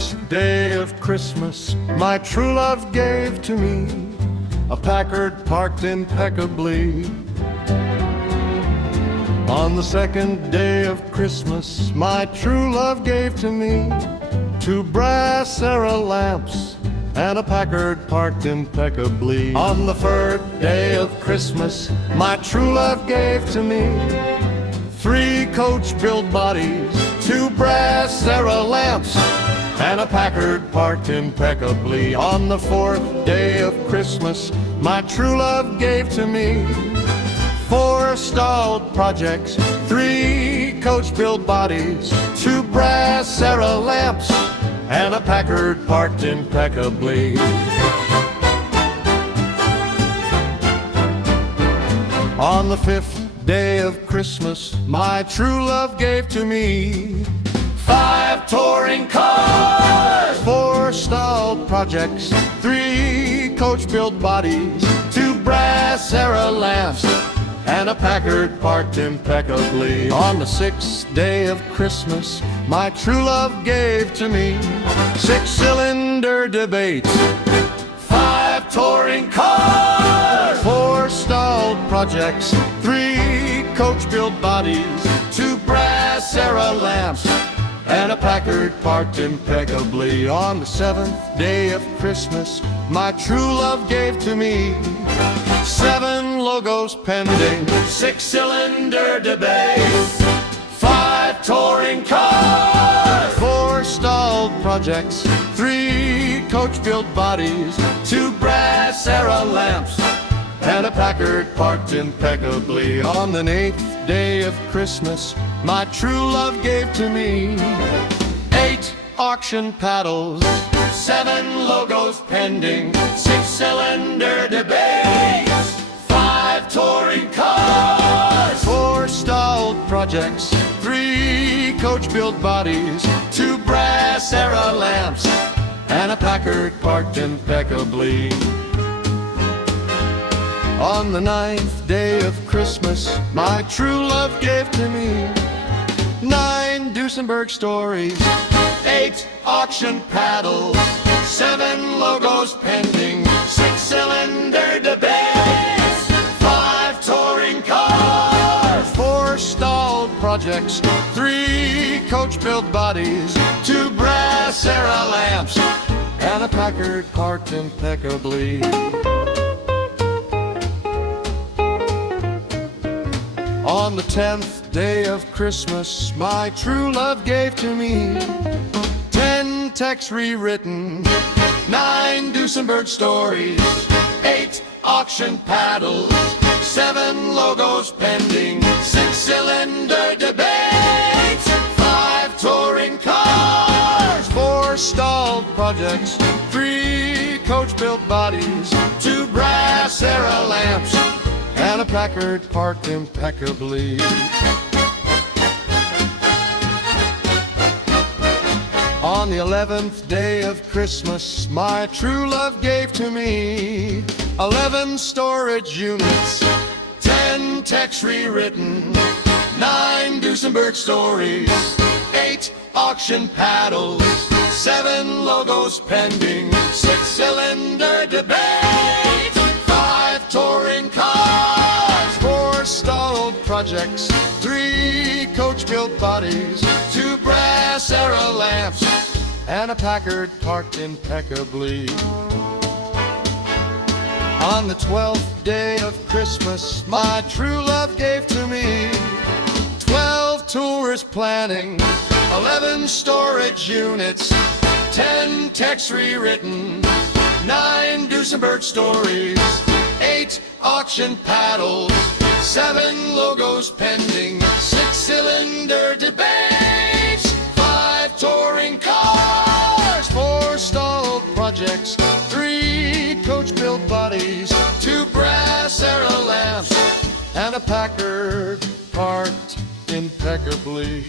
first day of Christmas, my true love gave to me a Packard parked impeccably. On the second day of Christmas, my true love gave to me two brass Sarah lamps and a Packard parked impeccably. On the third day of Christmas, my true love gave to me three coach-built bodies, two brass Sarah lamps, and a Packard parked impeccably. On the fourth day of Christmas, my true love gave to me four stalled projects, three coach-built bodies, two brass Sarah lamps, and a Packard parked impeccably. On the fifth day of Christmas, my true love gave to me five touring cars, four stalled projects, three coach-built bodies, two brass Sarah lamps, and a Packard parked impeccably. On the sixth day of Christmas, my true love gave to me six-cylinder debates, five touring cars, four stalled projects, three coach-built bodies, two brass Sarah lamps, and a Packard parked impeccably. On the seventh day of Christmas, my true love gave to me seven logos pending, six-cylinder debates, five touring cars, four stalled projects, three coach-built bodies, two brass Sarah lamps, and a Packard parked impeccably. On the eighth day of Christmas, my true love gave to me eight auction paddles, seven logos pending, six-cylinder debates, five touring cars, four stalled projects, three coach-built bodies, two brass Sarah lamps, and a Packard parked impeccably. On the ninth day of Christmas, my true love gave to me nine Duesenberg stories, eight auction paddles, seven logos pending, six-cylinder debates, five touring cars, four stalled projects, three coach-built bodies, two brass Sarah lamps, and a Packard parked impeccably. On the 10th day of Christmas, my true love gave to me 10 texts rewritten, 9 Duesenberg stories, 8 auction paddles, 7 logos pending, 6-cylinder debates, 5 touring cars, 4 stalled projects, 3 coach-built bodies, 2 brass Sarah lamps, and a Packard parked impeccably. On the 11th day of Christmas, my true love gave to me 11 storage units, 10 texts rewritten, 9 Duesenberg stories, 8 auction paddles, 7 logos pending, 6-cylinder debate, 5 touring cars, 4 stalled projects, 3 coach-built bodies, 2 brass Sarah lamps, and a Packard parked impeccably. On the 12th day of Christmas, my true love gave to me 12 tours planning, 11 storage units, 10 texts rewritten, 9 Duesenberg stories, 8 auction paddles, 7 logos pending, 6-cylinder debates, 5 touring cars, 4 stalled projects, 3 coach-built bodies, 2 brass Sarah lamps, and a Packard parked impeccably.